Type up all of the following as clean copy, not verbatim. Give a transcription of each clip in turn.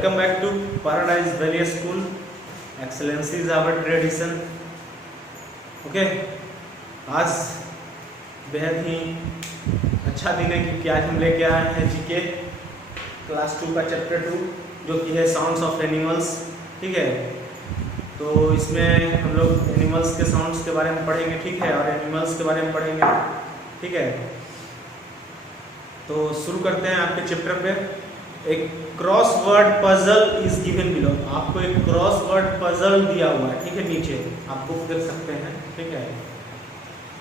Welcome back to Paradise Valley School. Excellency is our tradition. Okay, आज बेहद ही अच्छा दिन है क्योंकि आज हम लेके आए हैं जीके क्लास 2 का चैप्टर 2 जो कि है साउंड्स ऑफ एनिमल्स। ठीक है, तो इसमें हम लोग एनिमल्स के साउंड्स के बारे में पढ़ेंगे। ठीक है, और एनिमल्स के बारे में पढ़ेंगे। ठीक है, तो शुरू करते हैं आपके चैप्टर पे। एक crossword puzzle is given below. आपको एक क्रॉसवर्ड पजल दिया हुआ है। ठीक है, नीचे आप बुक देख सकते हैं। ठीक है,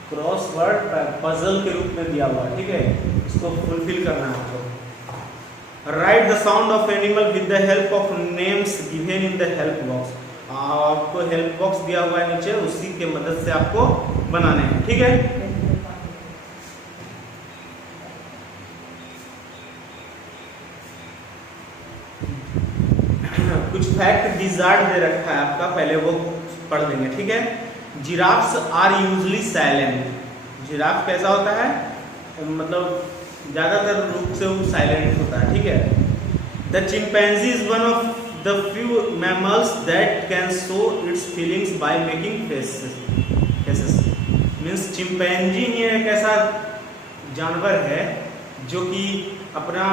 क्रॉसवर्ड पजल के रूप में दिया हुआ है। ठीक है, इसको फुलफिल करना है आपको। Right the sound of animal with the help of names given in the help box. आपको हेल्प बॉक्स दिया हुआ है नीचे, उसी के मदद से आपको बनाने हैं। ठीक है, कुछ फैक्ट डिजार्ड दे रखा है आपका, पहले वो पढ़ लेंगे। ठीक है, giraffes are usually silent. Giraffe कैसा होता है, मतलब ज्यादातर रूप से वो साइलेंट होता है। ठीक है, the chimpanzee is one of the few mammals that can show its feelings by making faces. Means chimpanzee ही एक ऐसा जानवर है जो कि अपना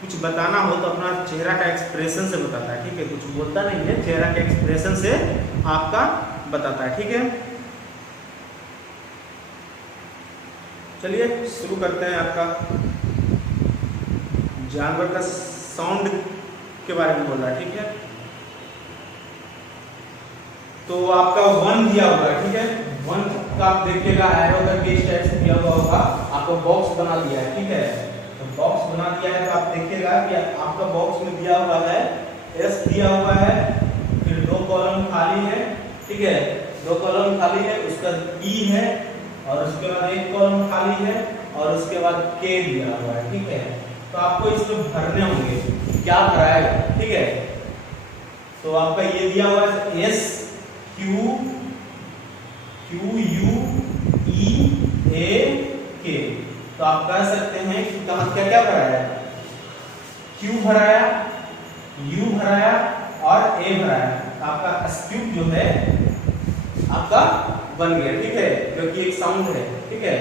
कुछ बताना हो तो अपना चेहरा का एक्सप्रेशन से बताता है। ठीक है, कुछ बोलता नहीं है, चेहरा के एक्सप्रेशन से आपका बताता है। ठीक है, चलिए शुरू करते हैं। आपका जानवर का साउंड के बारे में बोल रहा है। ठीक है, तो आपका 1 दिया हुआ है। ठीक है, 1 का आप देखिएगा एरो करके इस टाइप से दिया हुआ होगा, आपको बॉक्स बना दिया है। ठीक है, बॉक्स बना दिया है तो आप देखिएगा कि आपका बॉक्स में दिया हुआ है एस दिया हुआ है, फिर 2 कॉलम खाली है। ठीक है, 2 कॉलम खाली है, उसका ई है, और उसके बाद 1 कॉलम खाली है, और उसके बाद के दिया हुआ है। ठीक है, तो आपको इसमें भरने होंगे, क्या भरा है। ठीक है, तो आपका ये दिया हुआ है एस क्यू यू ई ए के। तो आप कह सकते हैं कि कहां क्या क्या भराया, क्यू भराया, यू भराया और ए भराया। आपका स्क्यूब जो है आपका बन गया। ठीक है, क्योंकि एक साउंड है। ठीक है,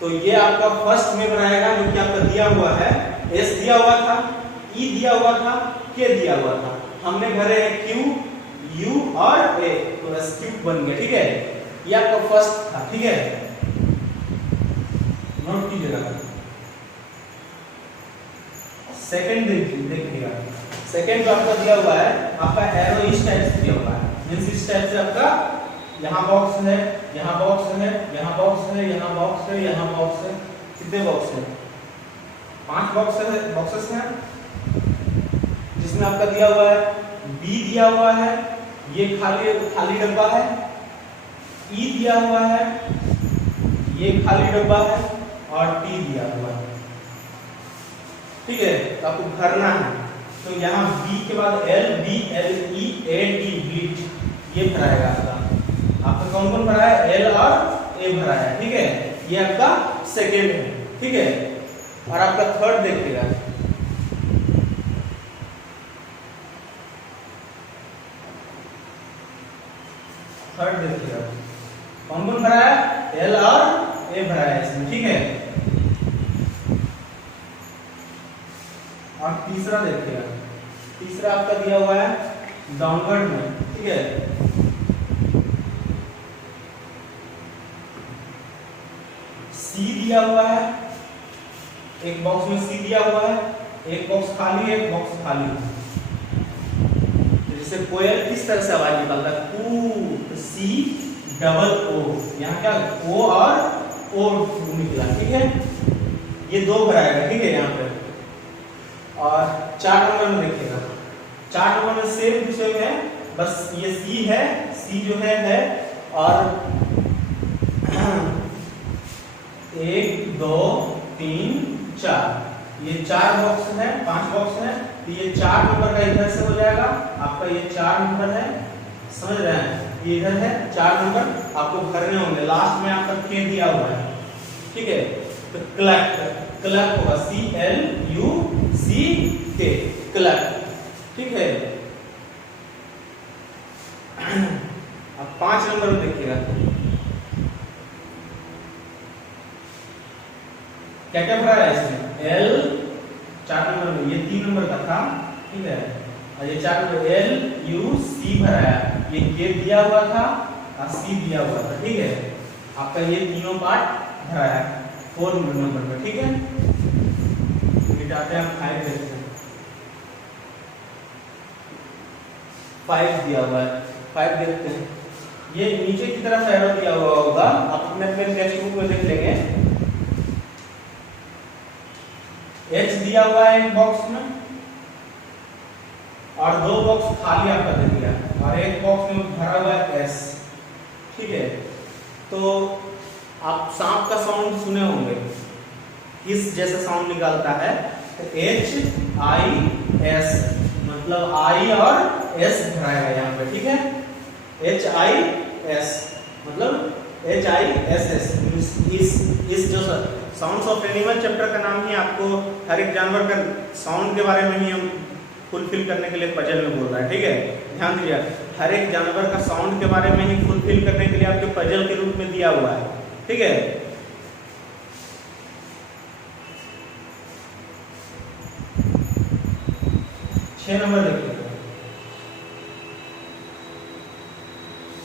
तो ये आपका फर्स्ट में बनाएगा जो कि आपका दिया हुआ है, एस दिया हुआ था, ई दिया हुआ था, के दिया हुआ था। हमने भरे हैं क्यू यू और ए, तो स्क्यूब बन गया। ठीक है, ये आपका फर्स्ट था। ठीक है, नोट कीजिएगा। सेकंड देखिएगा, सेकंड जो आपका दिया हुआ है, आपका एरो इस टाइप से दिया हुआ है। मींस इस टाइप से आपका यहाँ बॉक्स है, यहाँ बॉक्स है, यहाँ बॉक्स है, यहाँ बॉक्स है, यहाँ बॉक्स है, कितने बॉक्स है, 5 बॉक्सेस हैं, जिसमें आपका दिया हुआ है बी दिया हुआ है, ये खाली डब्बा है, ई दिया हुआ है, ये खाली डब्बा है, और टी दिया हुआ है। ठीक है, तो आपको भरना है। तो यहाँ बी के बाद L, B L E A T, bleach, ये भराएगा आपका कौन भरा है, एल और ए भरा है। ठीक है, ये आपका सेकेंड है। ठीक है, और आपका थर्ड देखिएगा, थर्ड देखिएगा कौन भरा है, एल और ए भरा है इसमें। ठीक है, और तीसरा देखिएगा, तीसरा आपका दिया हुआ है डाउनवर्ड में। ठीक है, सी दिया हुआ है, एक बॉक्स में सी दिया हुआ है, एक बॉक्स खाली है, एक बॉक्स खाली है। जैसे कोयल किस तरह से आवाज निकालता है, कू, सी डबल ओ, यहाँ क्या ओ और ओ निकला। ठीक है, ये 2 भराएगा। ठीक है, यहाँ पे। और 4 नंबर में देखिएगा, 4 नंबर में सेम विषय में है, बस ये सी है, सी जो है और 1 2 3 4, ये 4 बॉक्स है, 5 बॉक्स है, तो ये 4 नंबर का इधर से हो जाएगा। आपका ये 4 नंबर है, समझ रहे हैं, ये इधर है 4 नंबर, आपको भरने होंगे। लास्ट में आपका के दिया हुआ है। ठीक है, तो क्लैप क्लर्क होगा, CLUCK, क्लर्क। ठीक है। अब 5 नंबर में देखिएगा क्या क्या भरा है इसमें। L 4 नंबर में, ये 3 नंबर का था। ठीक है। और ये 4 नंबर LUC भरा है, ये K दिया हुआ था और C दिया हुआ था। ठीक है। आपका ये तीनों पार्ट भरा है 4 नंबर पर। ठीक है। मिटाते हैं, 5 देखते हैं। 5 दिया हुआ है, 5 देखते हैं। ये नीचे की तरफ एरो दिया हुआ होगा, आप अपने अपने टेक्स्ट बुक में देख लेंगे। H दिया हुआ है एक बॉक्स में और 2 बॉक्स खाली आपका दे दिया और एक बॉक्स में भरा हुआ है S। ठीक है। तो आप सांप का साउंड सुने होंगे, किस जैसा साउंड निकालता है, तो HIS, मतलब I और S भराएगा यहाँ पे। ठीक है। HIS मतलब HISS। इस जो साउंड्स ऑफ एनिमल चैप्टर का नाम ही आपको हर एक जानवर का साउंड के बारे में ही हम फुलफिल करने के लिए पजल में बोल रहा है। ठीक है। ध्यान दीजिए, हर एक जानवर का साउंड के बारे में ही फुलफिल करने के लिए आपके पजल के रूप में दिया हुआ है। ठीक है। छह नंबर देखिए।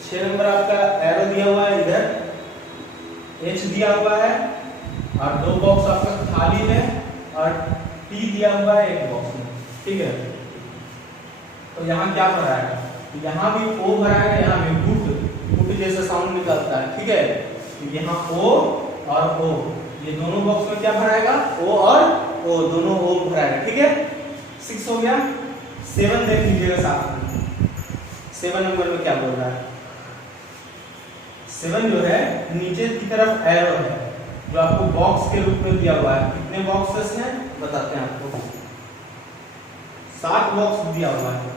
6 नंबर आपका एरो दिया हुआ है, इधर H दिया हुआ है और 2 बॉक्स आपका खाली है और T दिया हुआ है एक बॉक्स में। ठीक है। तो यहाँ क्या भरा है, यहाँ भी O भरा है, यहाँ भी गुट जैसा साउंड निकलता है। ठीक है। तो यहाँ O और O, ये दोनों बॉक्स में क्या भराएगा, O और O, दोनों O भराएगा। ठीक है। 6 हो गया। 7 देख लीजिएगा साथ में। 7 नंबर में क्या बोल रहा है। 7 जो है नीचे की तरफ एरो है जो आपको बॉक्स के रूप में दिया हुआ है। कितने बॉक्सेस हैं बताते हैं आपको। 7 बॉक्स दिया हुआ है।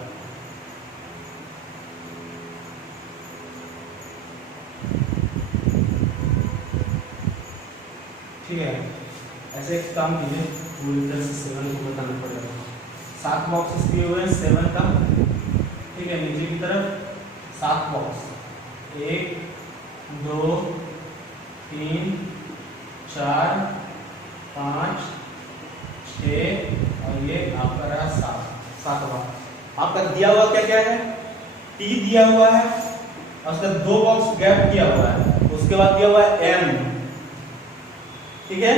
ठीक है। ऐसे एक काम कीजिए, पूरी तरह से 7 को बताना पड़ेगा। 7 बॉक्सेस दिए हुए हैं 7 का। ठीक है। नीचे की तरफ 7 बॉक्स, 1 2 3 4 5 6 और ये आपका रहा 7वां। आपका दिया हुआ क्या क्या है, T दिया हुआ है और उसका 2 बॉक्स गैप किया हुआ है, उसके बाद दिया हुआ है M। ठीक है।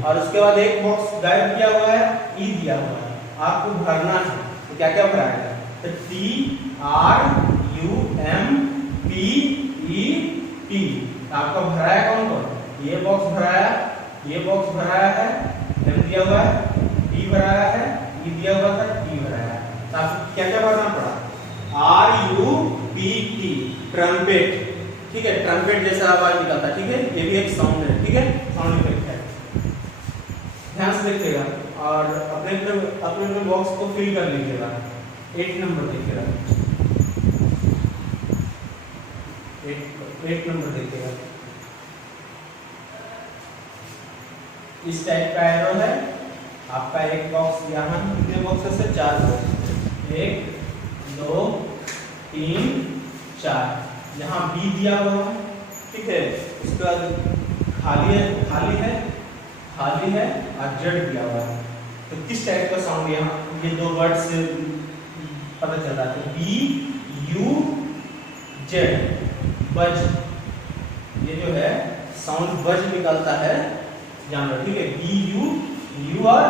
और उसके बाद एक बॉक्स गैप किया हुआ है, E दिया हुआ है। आपको भरना है तो क्या क्या भराएगा, तो TRUMPET। आपका भराया कौन कौन, ये बॉक्स भराया, ये बॉक्स भराया है, M दिया हुआ है, T भराया है, E दिया हुआ था, T भराया है। तो आपको क्या क्या भरना पड़ा, RUPT, ट्रम्पेट। ठीक है। ट्रम्पेट जैसा आवाज निकलता है। ठीक है। ये भी एक साउंड है। ठीक है। साउंड इफेक्ट है, ध्यान से देखिएगा और अपने बॉक्स को फिल कर लीजिएगा। 8 नंबर देखिएगा। 8 नंबर देखिएगा। इस टाइप का एरो है आपका। एक बॉक्स यहाँ, कितने बॉक्सेस है, 4 बॉक्स, 1 2 3 4। यहाँ B दिया हुआ है। ठीक है। उसके बाद खाली है और Z दिया हुआ है। तो किस टाइप का साउंड यहाँ ये 2 वर्ड से पता चलता है, BUZ, बज। ये जो है साउंड बज निकलता है जानवर। ठीक है। BU और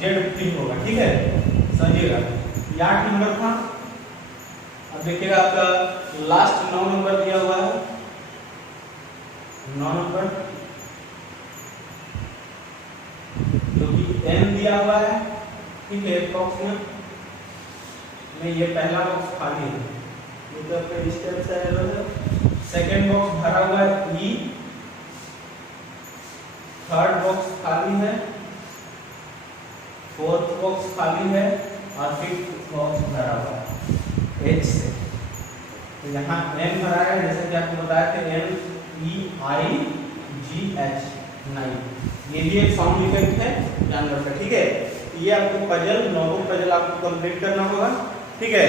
Z प्रिंट होगा। ठीक है। समझिएगा। 8 नंबर था। अब देखिएगा आपका लास्ट 9 नंबर दिया हुआ है। 9 नंबर जो कि N दिया हुआ है। ठीक है। एक बॉक्स में ये पहला बॉक्स खाली है, ये तो आपका डिस्टेंस है। सेकेंड बॉक्स भरा हुआ है E, थर्ड बॉक्स खाली है, फोर्थ बॉक्स खाली है और फिफ्थ बॉक्स भरा हुआ है H से। तो यहाँ N भरा है, जैसे कि आपको बताया कि NEIGH। नाइन। ये भी एक साउंड इफेक्ट है जानवर का, ठीक है। ये आपको पजल, 9 पजल आपको कंप्लीट करना होगा, ठीक है।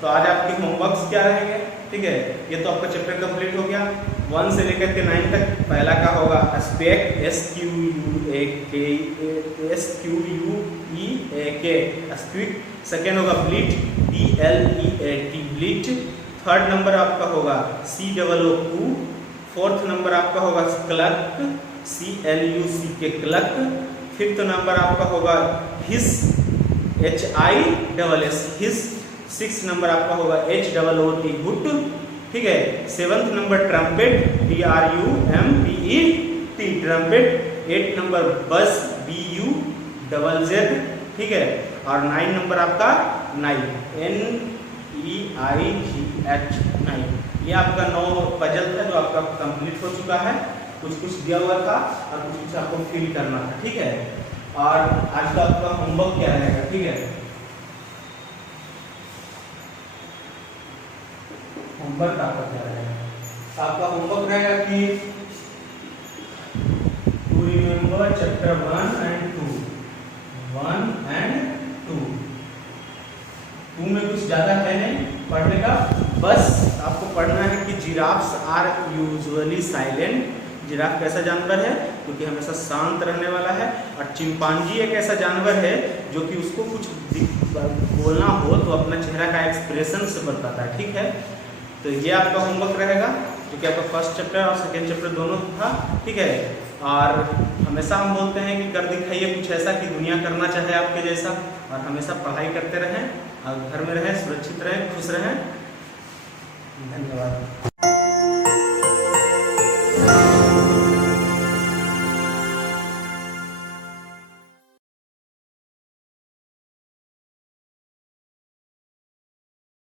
तो आज आपके होमवर्क्स क्या रहेंगे, ठीक है। ये तो आपका चैप्टर कंप्लीट हो गया 1 से लेकर के 9 तक। पहला का होगा एस्पेक्ट, SQUEAK एस्क्विक। सेकेंड होगा ब्लीट, BLEAT ब्लीट। थर्ड नंबर आपका होगा COOQ। फोर्थ नंबर आपका होगा clock, CLUCK clock. Fifth number आपका होगा हिस, HISS हिस। सिक्स नंबर आपका होगा HOOT हुट, ठीक है। Seventh number trumpet, TRUMPET trumpet. 8 number बस, BUZZ, ठीक है। और 9 नंबर आपका नाइट, NEIGH नाइट। ये आपका 9 पजल था जो आपका कंप्लीट हो चुका है। कुछ कुछ दिया हुआ था और कुछ कुछ आपको फिल करना था, ठीक है। और आज का आपका होमवर्क क्या रहेगा, ठीक है। होमवर्क आपका क्या रहेगा, आपका होमवर्क रहेगा कि to remember chapter 1 and 2। 1 and 2 में कुछ ज्यादा है नहीं पढ़ने का, बस आपको पढ़ना है कि giraffes are usually silent. Giraffe कैसा जानवर है, क्योंकि हमेशा शांत रहने वाला है। और चिंपांजी एक ऐसा जानवर है जो कि उसको कुछ बोलना हो तो अपना चेहरा का एक्सप्रेशन से बताता है, ठीक है। तो ये आपका होमवर्क रहेगा, जो कि आपका फर्स्ट चैप्टर और सेकेंड चैप्टर दोनों था, ठीक है। और हमेशा हम बोलते हैं कि कर दिखाइए कुछ ऐसा कि दुनिया करना चाहे आपके जैसा। और हमेशा पढ़ाई करते रहें और घर में रहें, सुरक्षित रहें, खुश रहें। धन्यवाद।